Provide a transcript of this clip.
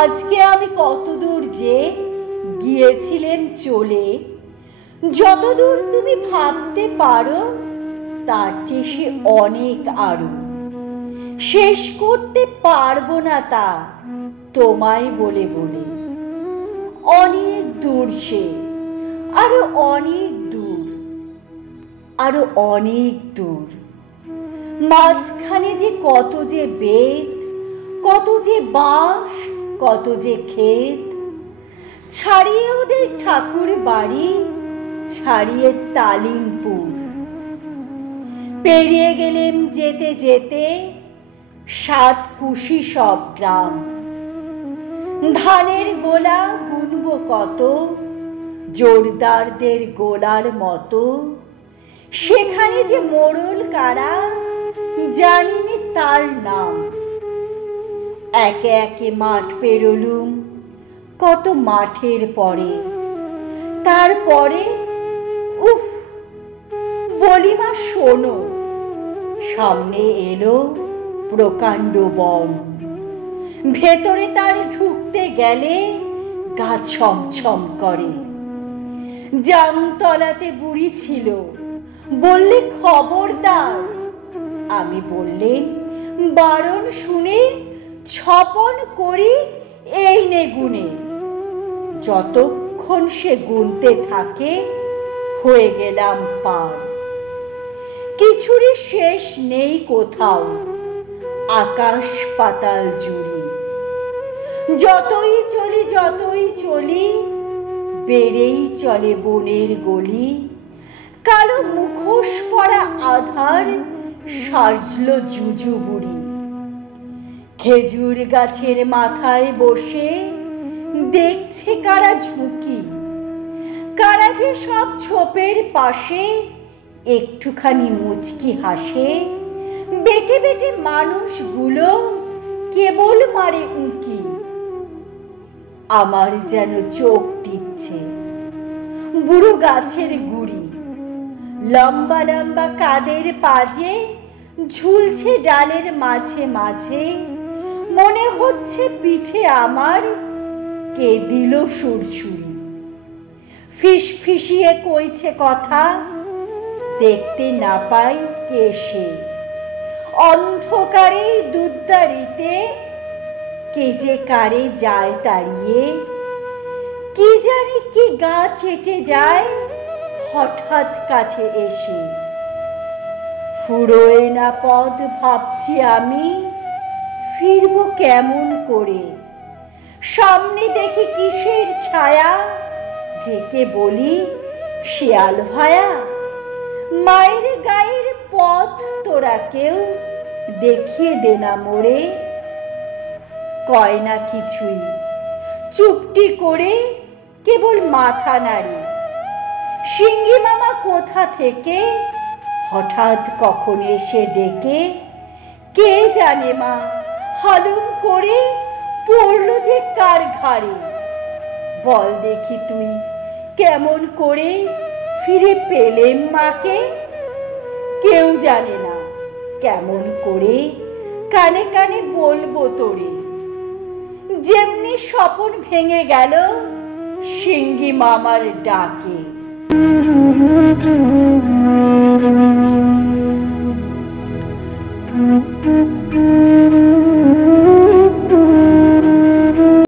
আজকে আমি কতদূর যে গিয়েছিলেন চলে, যতদূর তুমি ভাবতে পারো তার চেয়ে সে অনেক আরো। শেষ করতে পারবো না তা তোমায় বলে বলে। অনেক দূর সে, আরো অনেক দূর, আরো অনেক দূর। মাঝখানে যে কত যে বেত, কত যে বাঁশ, কত যে ক্ষেত, ছাড়িয়ে ওদের ঠাকুর বাড়ি, ছাড়িয়ে তালিমপুর। পেরিয়ে গেলেন যেতে যেতে 7 কুশি সব গ্রাম। ধানের গোলা গুনবো কত, জোরদারদের গোলার মতো। সেখানে যে মোড়ল কারা, জানিনি তার নাম। একে একে মাঠ পেরোলুম কত মাঠের পরে। তারপরে উফ, বলি মা শোনো, সামনে এলো প্রকাণ্ড বন। ভেতরে তার ঢুকতে গেলে গা ছমছম করে। জামতলাতে বুড়ি ছিল, বললে খবরদার। আমি বললেন বারণ শুনে ছপন করি এই নে গুনে। যতক্ষণ সে গুনতে থাকে হয়ে গেলাম পার। কিছুরই শেষ নেই কোথাও, আকাশ পাতাল জুড়ি। যতই চলি যতই চলি, বেড়েই চলে বনের গলি। কালো মুখোশ পরা আধার সাজলো জুজু বুড়ি। খেজুর গাছের মাথায় বসে দেখছে কারা ঝুঁকি। কারা যে সব ছোপের পাশে একটুখানি মুচকি হাসে। বেটে বেটে মানুষগুলো কেবল মারে উঁকি। আমার যেন চোখ টিপছে বুড়ো গাছের গুড়ি। লম্বা লম্বা কাদের পাজে ঝুলছে ডালের মাঝে মাঝে। মনে হচ্ছে পিঠে আমার কে দিল সুরসুরি। ফিসফিসিয়ে কইছে কথা, দেখতে না পাই কে সে। অন্ধকারে দুধদারিতে কে যে কারে যায় তাড়িয়ে। কি জানি কি গা চেটে যায় হঠাৎ কাছে এসে। ফুরোয় না পথ ভাবছি আমি, ফিরবো কেমন করে। সামনে দেখি কিসের ছায়া, ডেকে বলি শিয়াল ভায়া। মায়ের গায়ের পথ তোরা কেউ দেখিয়ে দে না মোরে। কয় না কিছুই, চুপটি করে কেবল মাথা নাড়ি। সিঙ্গি মামা কোথা থেকে হঠাৎ কখন এসে ডেকে। কে জানে মা, হালুম করে পড়ল যে কার ঘাড়ে। বল দেখি তুই কেমন করে ফিরে পেলেম মাকে। কেউ জানে না কেমন করে কানে কানে বলবো তোরে। যেমনি স্বপন ভেঙে গেল সিঙ্গি মামার ডাকে। Thank you.